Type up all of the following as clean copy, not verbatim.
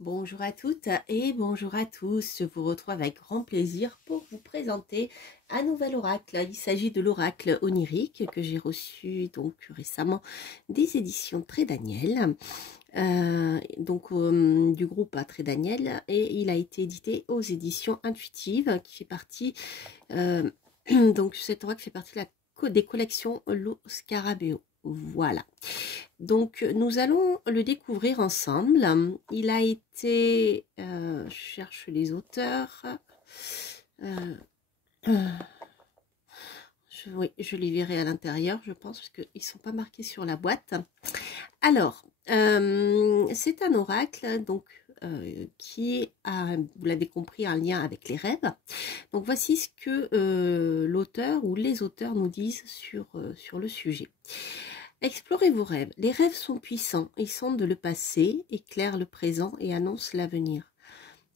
Bonjour à toutes et bonjour à tous. Je vous retrouve avec grand plaisir pour vous présenter un nouvel oracle. Il s'agit de l'oracle onirique que j'ai reçu donc récemment des éditions Très Daniel, du groupe Très Daniel, et il a été édité aux éditions Intuitives qui fait partie donc cet oracle fait partie de des collections Lo Scarabeo. Voilà. Donc, nous allons le découvrir ensemble. Il a été... je cherche les auteurs. Oui, je les verrai à l'intérieur, je pense, parce qu'ils ne sont pas marqués sur la boîte. Alors, c'est un oracle, donc, qui a, vous l'avez compris, un lien avec les rêves. Donc, voici ce que l'auteur ou les auteurs nous disent sur le sujet. Explorez vos rêves. Les rêves sont puissants. Ils sondent le passé, éclairent le présent et annoncent l'avenir.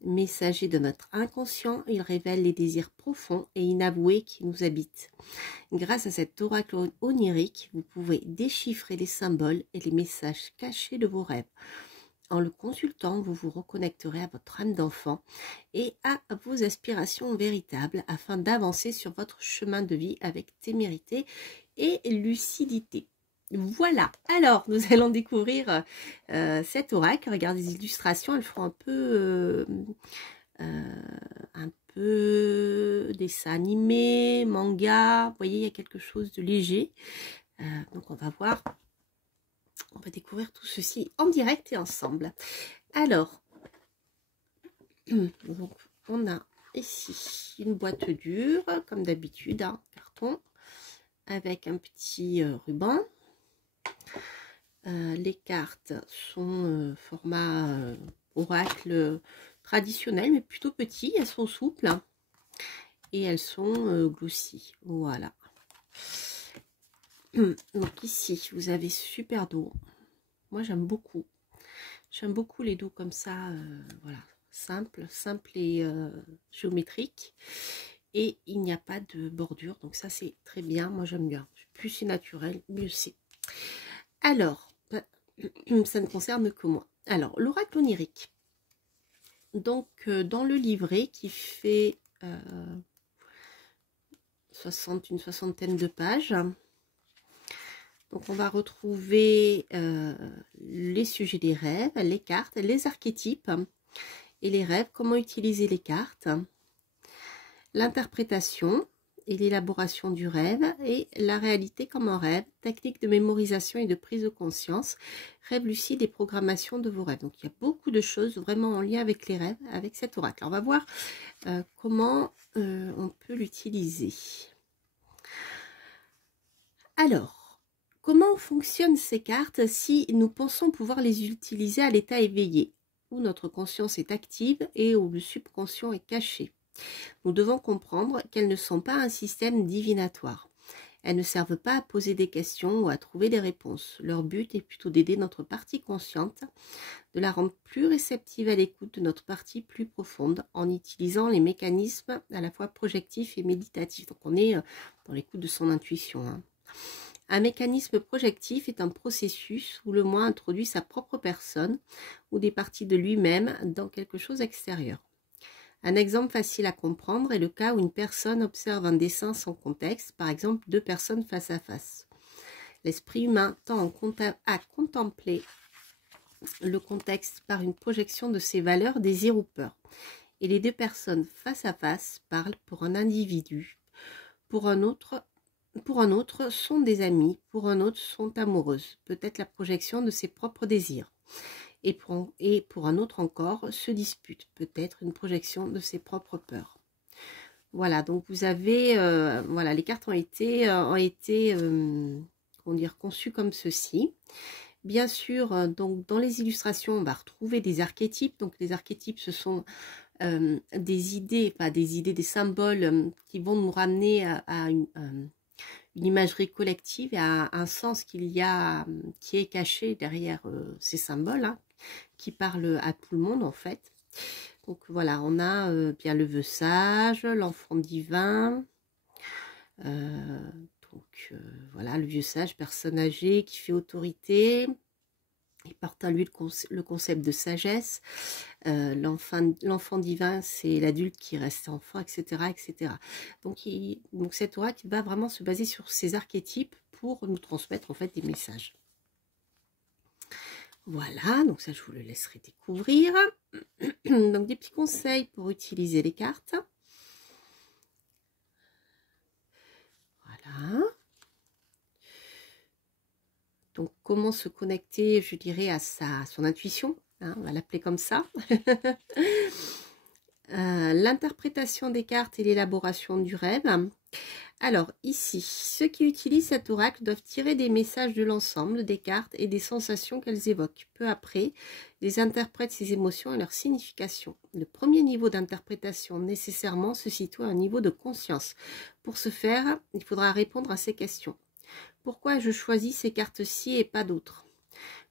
Messagers de notre inconscient, ils révèlent les désirs profonds et inavoués qui nous habitent. Grâce à cet oracle onirique, vous pouvez déchiffrer les symboles et les messages cachés de vos rêves. En le consultant, vous vous reconnecterez à votre âme d'enfant et à vos aspirations véritables afin d'avancer sur votre chemin de vie avec témérité et lucidité. Voilà, alors nous allons découvrir cet oracle. Regardez les illustrations, elles font un peu dessin animé, manga. Vous voyez, il y a quelque chose de léger. Donc on va voir, on va découvrir tout ceci en direct et ensemble. Alors, donc on a ici une boîte dure, comme d'habitude, hein, carton, avec un petit ruban. Les cartes sont format oracle traditionnel, mais plutôt petit. Elles sont souples et elles sont glossy. Voilà. Donc ici, vous avez super dos. Moi, j'aime beaucoup. J'aime beaucoup les dos comme ça. Voilà, simple et géométrique. Et il n'y a pas de bordure. Donc ça, c'est très bien. Moi, j'aime bien. Plus c'est naturel, mieux c'est. Alors, ça ne concerne que moi. Alors, l'oracle onirique. Donc, dans le livret qui fait une soixantaine de pages, donc on va retrouver les sujets des rêves, les cartes, les archétypes et les rêves, comment utiliser les cartes, l'interprétation et l'élaboration du rêve et la réalité comme un rêve, technique de mémorisation et de prise de conscience, rêve lucide et programmation de vos rêves. Donc il y a beaucoup de choses vraiment en lien avec les rêves, avec cet oracle. Alors, on va voir comment on peut l'utiliser. Alors, comment fonctionnent ces cartes si nous pensons pouvoir les utiliser à l'état éveillé, où notre conscience est active et où le subconscient est caché? Nous devons comprendre qu'elles ne sont pas un système divinatoire. Elles ne servent pas à poser des questions ou à trouver des réponses. Leur but est plutôt d'aider notre partie consciente, de la rendre plus réceptive à l'écoute de notre partie plus profonde en utilisant les mécanismes à la fois projectifs et méditatifs. Donc on est dans l'écoute de son intuition, hein. Un mécanisme projectif est un processus où le moi introduit sa propre personne ou des parties de lui-même dans quelque chose extérieur. Un exemple facile à comprendre est le cas où une personne observe un dessin sans contexte, par exemple deux personnes face à face. L'esprit humain tend à contempler le contexte par une projection de ses valeurs, désirs ou peurs. Et les deux personnes face à face parlent pour un individu. Pour un autre sont des amis, pour un autre sont amoureuses. Peut-être la projection de ses propres désirs. Et pour un autre encore, se dispute, peut-être une projection de ses propres peurs. Voilà, donc vous avez, voilà, les cartes ont été comment dire, conçues comme ceci. Bien sûr, donc dans les illustrations, on va retrouver des archétypes. Donc les archétypes, ce sont des idées, des symboles qui vont nous ramener à une imagerie collective et à un sens qui est caché derrière ces symboles, hein, qui parlent à tout le monde en fait. Donc voilà, on a bien le vœu sage, l'enfant divin. Voilà, le vieux sage, personne âgée qui fait autorité. Il porte en lui le concept de sagesse. L'enfant divin, c'est l'adulte qui reste enfant, etc. etc. Donc cet oracle va vraiment se baser sur ces archétypes pour nous transmettre en fait des messages. Voilà, donc ça je vous le laisserai découvrir. Donc des petits conseils pour utiliser les cartes. Voilà. Donc, comment se connecter, je dirais, à son intuition, hein, on va l'appeler comme ça. L'interprétation des cartes et l'élaboration du rêve. Alors, ici, ceux qui utilisent cet oracle doivent tirer des messages de l'ensemble des cartes et des sensations qu'elles évoquent. Peu après, ils interprètent ces émotions et leur signification. Le premier niveau d'interprétation nécessairement se situe à un niveau de conscience. Pour ce faire, il faudra répondre à ces questions. Pourquoi je choisis ces cartes-ci et pas d'autres?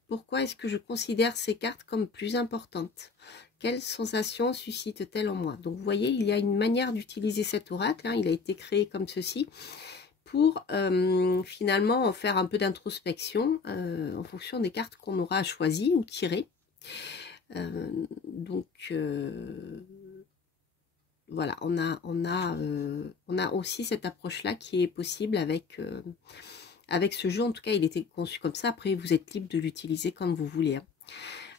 Pourquoi est-ce que je considère ces cartes comme plus importantes? Quelles sensations suscitent-elles en moi? Donc vous voyez, il y a une manière d'utiliser cet oracle, hein, il a été créé comme ceci, pour finalement en faire un peu d'introspection en fonction des cartes qu'on aura choisies ou tirées. Voilà, on a aussi cette approche-là qui est possible avec ce jeu. En tout cas, il était conçu comme ça. Après, vous êtes libre de l'utiliser comme vous voulez. Hein.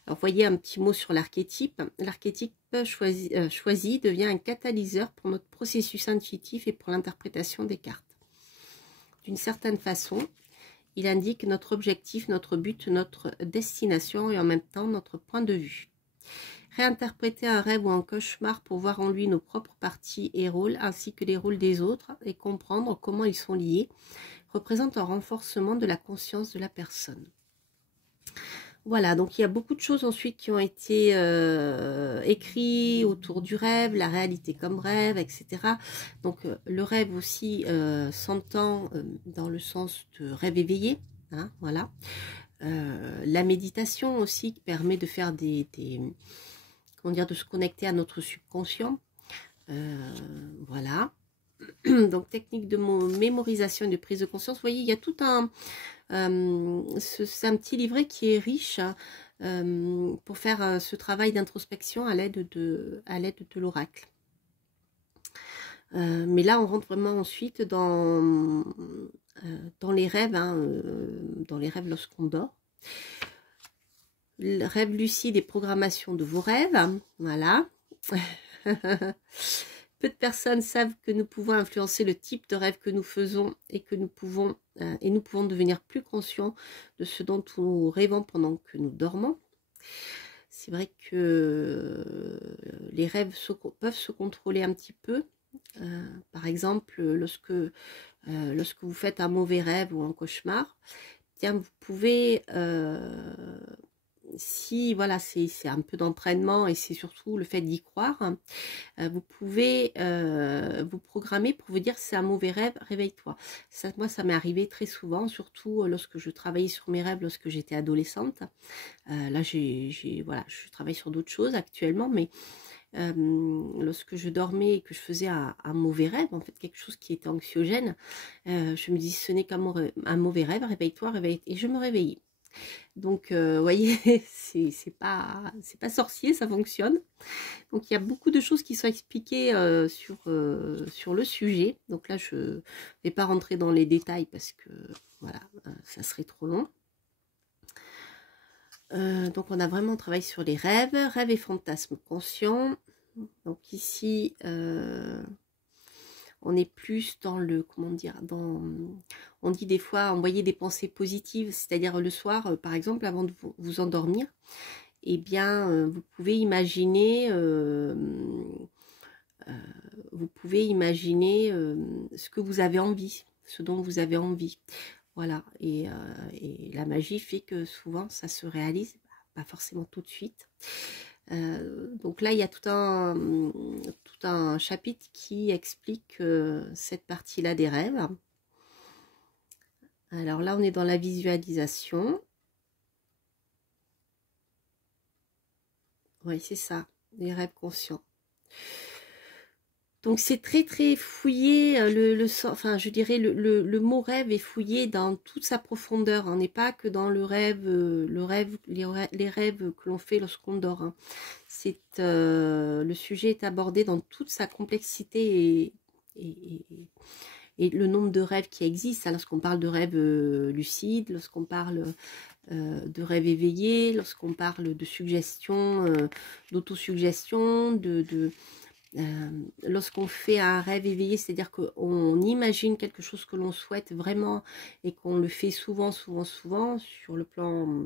Alors, voyez un petit mot sur l'archétype. L'archétype choisi devient un catalyseur pour notre processus intuitif et pour l'interprétation des cartes. D'une certaine façon, il indique notre objectif, notre but, notre destination et en même temps notre point de vue. Réinterpréter un rêve ou un cauchemar pour voir en lui nos propres parties et rôles, ainsi que les rôles des autres, et comprendre comment ils sont liés, représente un renforcement de la conscience de la personne. Voilà, donc il y a beaucoup de choses ensuite qui ont été écrites autour du rêve, la réalité comme rêve, etc. Donc le rêve aussi s'entend dans le sens de rêve éveillé, hein, voilà. La méditation aussi qui permet de faire comment dire, de se connecter à notre subconscient. Voilà. Donc technique de mémorisation et de prise de conscience. Vous voyez, il y a tout un... c'est un petit livret qui est riche pour faire ce travail d'introspection à l'aide de l'oracle. Mais là, on rentre vraiment ensuite dans les rêves, hein, dans les rêves lorsqu'on dort. Le rêve lucide et programmation de vos rêves, voilà. Peu de personnes savent que nous pouvons influencer le type de rêve que nous faisons et que nous pouvons devenir plus conscients de ce dont nous rêvons pendant que nous dormons. C'est vrai que les rêves peuvent se contrôler un petit peu. Par exemple, lorsque vous faites un mauvais rêve ou un cauchemar, bien vous pouvez si voilà, c'est un peu d'entraînement et c'est surtout le fait d'y croire, hein, vous pouvez vous programmer pour vous dire c'est un mauvais rêve, réveille-toi. Moi, ça m'est arrivé très souvent, surtout lorsque je travaillais sur mes rêves lorsque j'étais adolescente. Là, voilà, je travaille sur d'autres choses actuellement, mais lorsque je dormais et que je faisais un mauvais rêve, en fait quelque chose qui était anxiogène, je me dis ce n'est qu'un mauvais rêve, réveille-toi, réveille, et je me réveillais. Donc, vous voyez, c'est pas sorcier, ça fonctionne. Donc, il y a beaucoup de choses qui sont expliquées sur le sujet. Donc là, je ne vais pas rentrer dans les détails parce que, voilà, ça serait trop long. Donc, on a vraiment travaillé sur les rêves et fantasmes conscients. Donc ici, on est plus dans le, comment dire, on dit des fois envoyer des pensées positives, c'est-à-dire le soir, par exemple, avant de vous endormir, eh bien, vous pouvez imaginer, ce que vous avez envie, ce dont vous avez envie. Voilà, et la magie fait que souvent, ça se réalise, pas forcément tout de suite. Donc là, il y a tout un chapitre qui explique cette partie-là des rêves. Alors là, on est dans la visualisation. Oui, c'est ça, les rêves conscients. Donc c'est très très fouillé, enfin je dirais le mot rêve est fouillé dans toute sa profondeur. On n'est pas que dans le rêve, les rêves que l'on fait lorsqu'on dort. Hein. Le sujet est abordé dans toute sa complexité et le nombre de rêves qui existent. Hein, lorsqu'on parle de rêves lucides, lorsqu'on parle de rêve éveillé, lorsqu'on parle de suggestion, d'autosuggestion, lorsqu'on fait un rêve éveillé, c'est-à-dire qu'on imagine quelque chose que l'on souhaite vraiment et qu'on le fait souvent sur le plan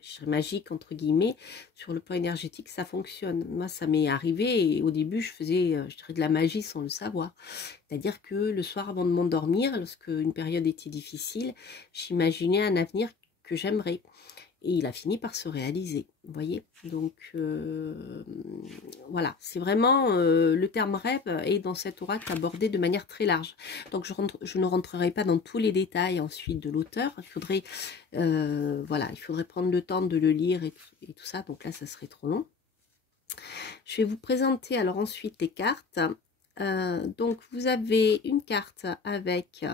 je dirais magique entre guillemets, sur le plan énergétique, ça fonctionne. Moi, ça m'est arrivé et au début, je faisais je dirais de la magie sans le savoir. C'est-à-dire que le soir avant de m'endormir, lorsque une période était difficile, j'imaginais un avenir que j'aimerais. Et il a fini par se réaliser, vous voyez. Donc voilà, c'est vraiment le terme rêve est dans cet oracle abordé de manière très large. Donc je ne rentrerai pas dans tous les détails ensuite de l'auteur. Il faudrait voilà, il faudrait prendre le temps de le lire et tout ça. Donc là, ça serait trop long. Je vais vous présenter alors ensuite les cartes. Donc vous avez une carte avec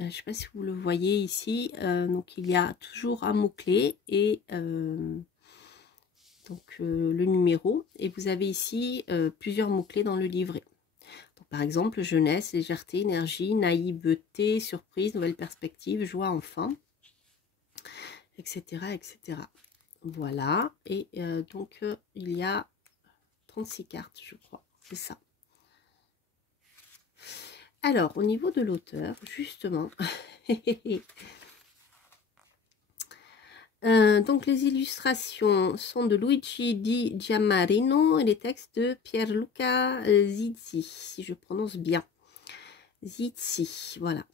je ne sais pas si vous le voyez ici, donc il y a toujours un mot-clé et le numéro. Et vous avez ici plusieurs mots-clés dans le livret. Donc, par exemple, jeunesse, légèreté, énergie, naïveté, surprise, nouvelle perspective, joie, enfant, etc. etc. Voilà. Et il y a 36 cartes, je crois. C'est ça. Alors, au niveau de l'auteur, justement... donc les illustrations sont de Luigi Di Giammarino et les textes de Pierluca Zizzi, si je prononce bien. Zizzi, voilà.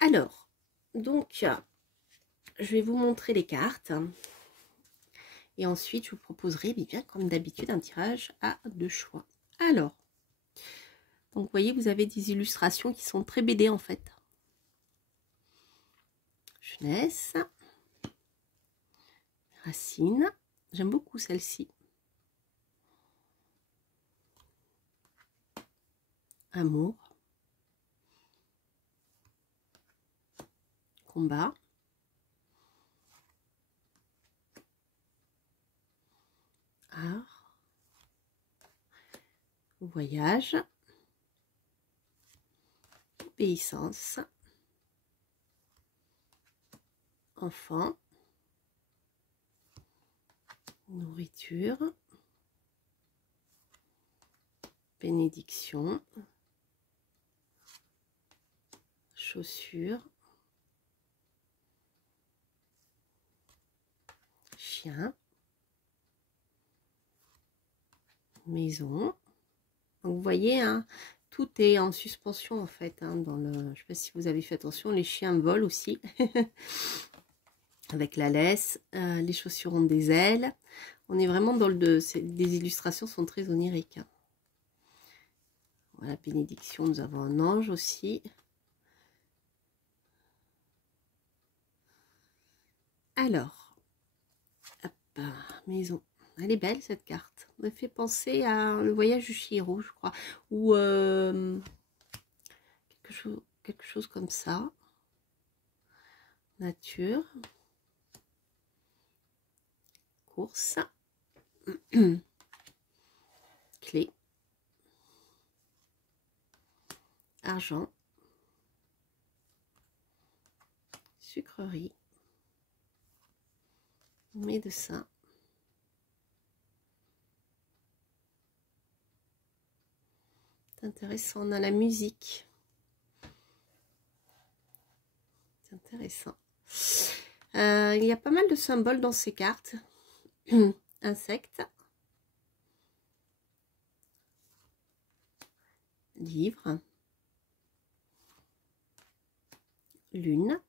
Alors, donc, je vais vous montrer les cartes. Et ensuite, je vous proposerai, bien comme d'habitude, un tirage à deux choix. Alors, donc vous voyez, vous avez des illustrations qui sont très BD en fait. Jeunesse. Racine. J'aime beaucoup celle-ci. Amour. Combat. Art. Voyage. Obéissance. Enfant. Nourriture. Bénédiction. Chaussures. Chien. Maison. Donc vous voyez, hein, tout est en suspension en fait. Hein, je ne sais pas si vous avez fait attention, les chiens volent aussi. Avec la laisse, les chaussures ont des ailes. On est vraiment dans les illustrations sont très oniriques. Hein. Voilà, bénédiction, nous avons un ange aussi. Alors, hop, maison. Elle est belle cette carte. Elle fait penser à le voyage du Chihiro, je crois. Ou quelque chose comme ça. Nature. Course. Clé. Argent. Sucrerie. Médecin. C'est intéressant, on a la musique. C'est intéressant. Il y a pas mal de symboles dans ces cartes. Insectes. Livre. Lune.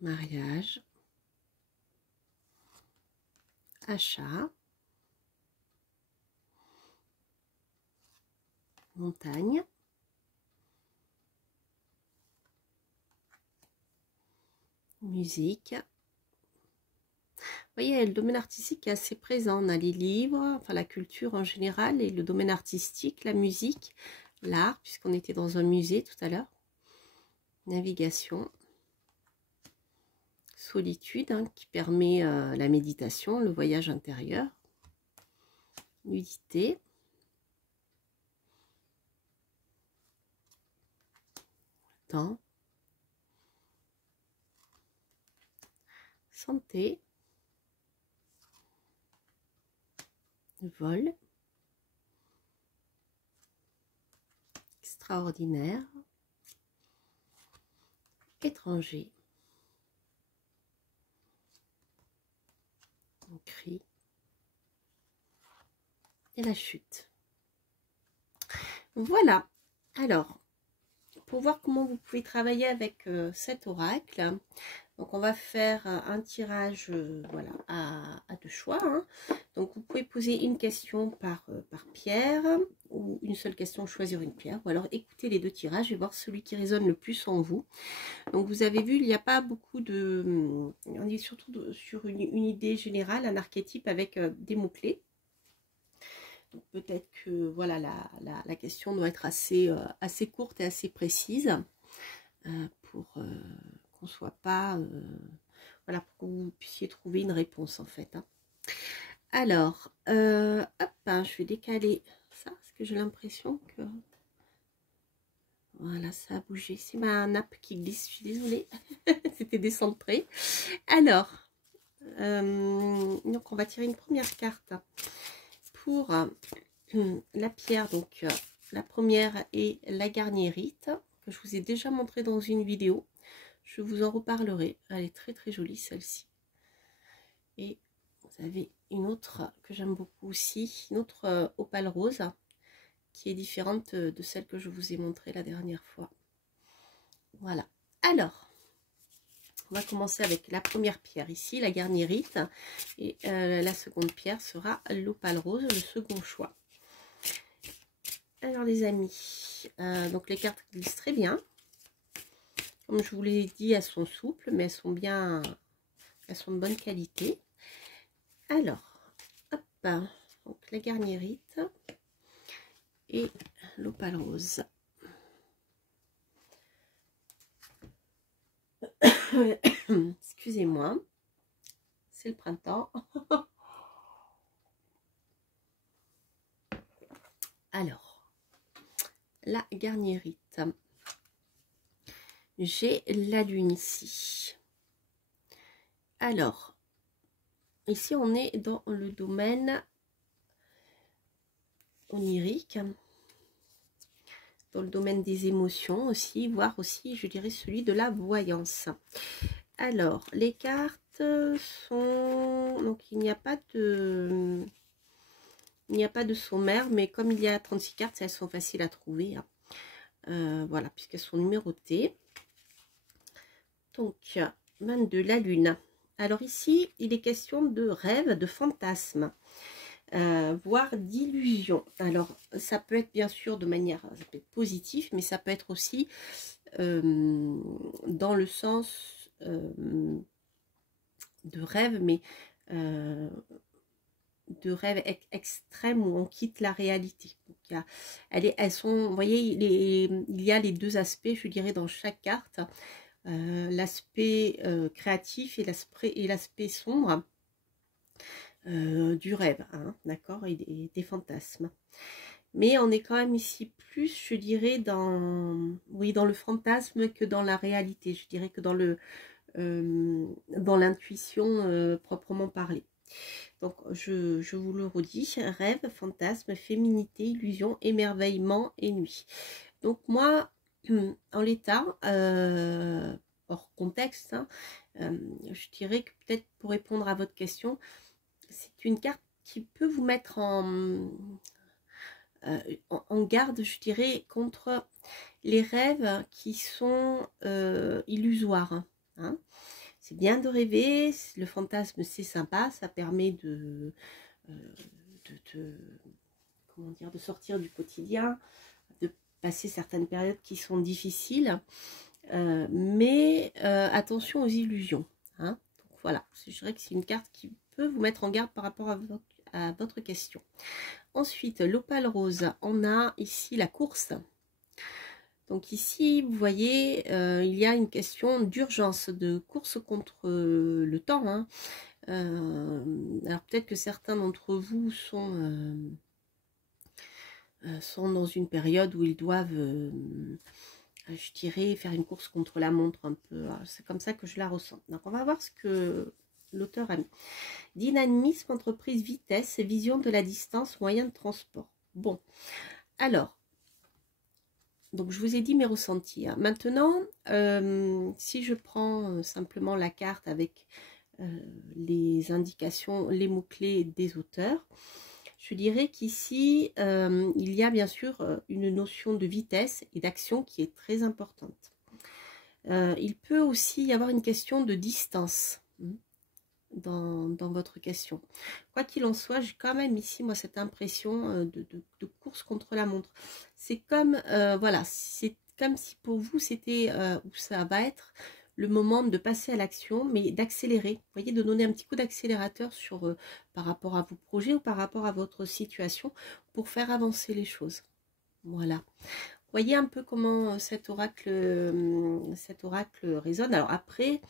Mariage. Achat. Montagne. Musique. voyez, le domaine artistique est assez présent. On a les livres, enfin la culture en général, et le domaine artistique, la musique, l'art, puisqu'on était dans un musée tout à l'heure. Navigation. Solitude, hein, qui permet la méditation, le voyage intérieur. Nudité. Temps. Santé. Vol. Extraordinaire. Étranger. Cri. Et la chute. Voilà. Alors, pour voir comment vous pouvez travailler avec cet oracle, donc on va faire un tirage voilà, à deux choix. Hein. Donc vous pouvez poser une question par pierre, ou une seule question, choisir une pierre, ou alors écouter les deux tirages et voir celui qui résonne le plus en vous. Donc vous avez vu, il n'y a pas beaucoup de... On est surtout sur une idée générale, un archétype avec des mots-clés. Peut-être que voilà, la question doit être assez courte et assez précise pour qu'on soit pas... voilà, pour que vous puissiez trouver une réponse en fait. Hein. Alors, hop, hein, je vais décaler ça parce que j'ai l'impression que... Voilà, ça a bougé. C'est ma nappe qui glisse, je suis désolée. C'était décentré. Alors, donc on va tirer une première carte pour la pierre. Donc, la première est la garnierite, que je vous ai déjà montré dans une vidéo. Je vous en reparlerai. Elle est très très jolie celle-ci. Et vous avez une autre que j'aime beaucoup aussi, une autre opale rose, qui est différente de celle que je vous ai montrée la dernière fois. Voilà. Alors, on va commencer avec la première pierre ici, la garnierite. Et la seconde pierre sera l'opale rose, le second choix. Alors les amis, donc les cartes glissent très bien. Comme je vous l'ai dit, elles sont souples, mais elles sont de bonne qualité. Alors, hop, donc la garnierite et l'opale rose. Excusez-moi, c'est le printemps. Alors, la garnierite. J'ai la lune ici. Alors, ici on est dans le domaine onirique, dans le domaine des émotions aussi, voire aussi, je dirais, celui de la voyance. Alors, les cartes sont... Donc, il n'y a pas de sommaire, mais comme il y a 36 cartes, elles sont faciles à trouver. Hein. Voilà, puisqu'elles sont numérotées. Donc, 22, la lune. Alors ici, il est question de rêve, de fantasme, voire d'illusion. Alors, ça peut être bien sûr de manière, ça peut être positif, mais ça peut être aussi dans le sens de rêve, mais de rêve extrême où on quitte la réalité. Donc, elles sont, vous voyez, il y a les deux aspects, je dirais, dans chaque carte. L'aspect créatif et l'aspect sombre du rêve, hein, d'accord, et des fantasmes. Mais on est quand même ici plus, je dirais, dans le fantasme que dans la réalité. Je dirais que dans l'intuition proprement parlée. Donc, je vous le redis, rêve, fantasme, féminité, illusion, émerveillement et nuit. Donc, moi, en l'état, hors contexte, hein, je dirais que peut-être pour répondre à votre question, c'est une carte qui peut vous mettre en garde, je dirais, contre les rêves qui sont illusoires. Hein. C'est bien de rêver, le fantasme c'est sympa, ça permet de comment dire, de sortir du quotidien, de passer certaines périodes qui sont difficiles, mais attention aux illusions. Hein. Donc voilà, je dirais que c'est une carte qui peux vous mettre en garde par rapport à votre question. Ensuite, l'opale rose, on a ici la course. Donc ici, vous voyez, il y a une question d'urgence, de course contre le temps. Hein. Alors peut-être que certains d'entre vous sont dans une période où ils doivent, je dirais, faire une course contre la montre un peu. C'est comme ça que je la ressens. Donc on va voir ce que l'auteur a mis. Dynamisme, entreprise, vitesse, vision de la distance, moyen de transport. Bon, alors, donc je vous ai dit mes ressentis. Hein. Maintenant, si je prends simplement la carte avec les indications, les mots-clés des auteurs, je dirais qu'ici, il y a bien sûr une notion de vitesse et d'action qui est très importante. Il peut aussi y avoir une question de distance dans votre question. Quoi qu'il en soit, j'ai quand même ici, moi, cette impression de course contre la montre. C'est comme, voilà, c'est comme si pour vous, c'était, ou ça va être le moment de passer à l'action, mais d'accélérer. Vous voyez, de donner un petit coup d'accélérateur sur par rapport à vos projets ou par rapport à votre situation pour faire avancer les choses. Voilà. Voyez un peu comment cet oracle résonne. Alors après,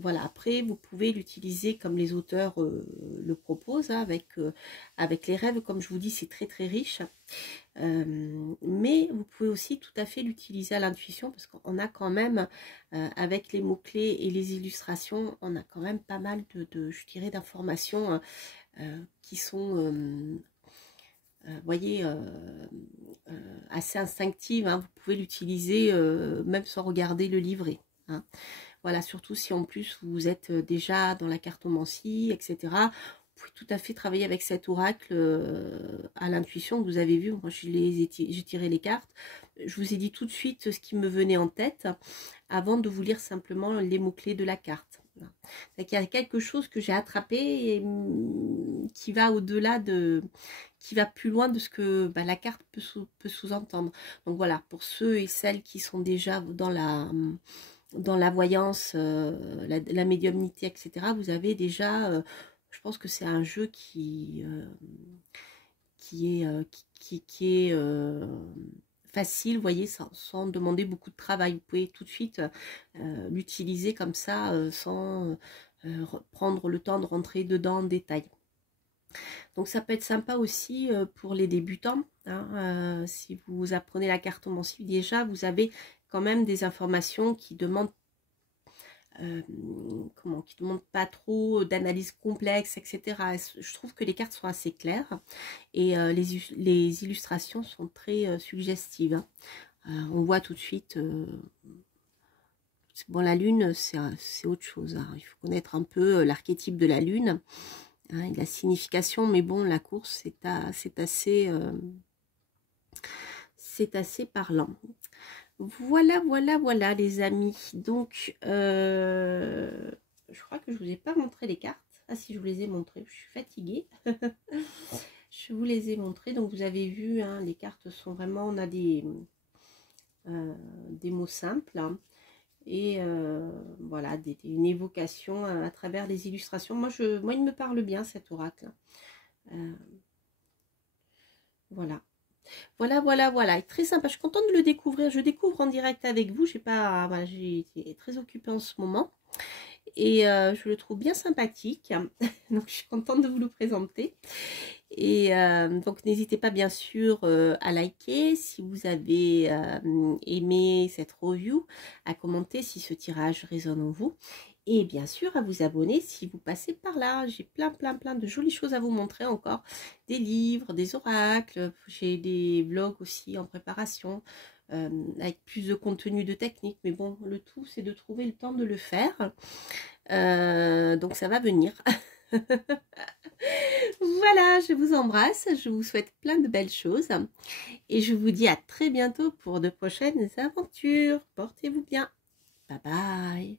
voilà, après vous pouvez l'utiliser comme les auteurs le proposent, hein, avec les rêves, comme je vous dis, c'est très très riche. Mais vous pouvez aussi tout à fait l'utiliser à l'intuition, parce qu'on a quand même, avec les mots-clés et les illustrations, on a quand même pas mal je dirais, d'informations qui sont, voyez, assez instinctives. Hein. Vous pouvez l'utiliser même sans regarder le livret. Hein. Voilà, surtout si en plus vous êtes déjà dans la cartomancie, etc. Vous pouvez tout à fait travailler avec cet oracle à l'intuition que vous avez vu. Moi, j'ai tiré les cartes. Je vous ai dit tout de suite ce qui me venait en tête avant de vous lire simplement les mots-clés de la carte. Il y a quelque chose que j'ai attrapé et qui va au-delà qui va plus loin de ce que la carte peut sous-entendre. Donc voilà, pour ceux et celles qui sont déjà dans la voyance, la médiumnité, etc., vous avez déjà, je pense que c'est un jeu qui est facile, vous voyez, sans demander beaucoup de travail. Vous pouvez tout de suite l'utiliser comme ça, sans prendre le temps de rentrer dedans en détail. Donc ça peut être sympa aussi pour les débutants. Hein, si vous apprenez la cartomancie, déjà vous avez quand même des informations qui demandent qui ne demandent pas trop d'analyse complexe, etc. Je trouve que les cartes sont assez claires et les illustrations sont très suggestives. Hein. On voit tout de suite. Bon, la lune, c'est autre chose. Hein. Il faut connaître un peu l'archétype de la lune, hein, et la signification, mais bon, la course, c'est assez parlant. Voilà, voilà, voilà, les amis. Donc, je crois que je ne vous ai pas montré les cartes. Ah si, je vous les ai montrées. Je suis fatiguée. Je vous les ai montrées. Donc, vous avez vu, hein, les cartes sont vraiment... On a des mots simples. Hein, et voilà, une évocation à travers les illustrations. Moi, il me parle bien, cet oracle. Voilà. Voilà, voilà, voilà. Très sympa. Je suis contente de le découvrir. Je découvre en direct avec vous. J'ai été très occupée en ce moment. Et je le trouve bien sympathique. Donc, je suis contente de vous le présenter. Et donc, n'hésitez pas, bien sûr, à liker si vous avez aimé cette review, à commenter si ce tirage résonne en vous. Et bien sûr, à vous abonner si vous passez par là. J'ai plein de jolies choses à vous montrer encore. Des livres, des oracles. J'ai des vlogs aussi en préparation avec plus de contenu de technique. Mais bon, le tout, c'est de trouver le temps de le faire. Donc, ça va venir. Voilà, je vous embrasse. Je vous souhaite plein de belles choses. Et je vous dis à très bientôt pour de prochaines aventures. Portez-vous bien. Bye bye.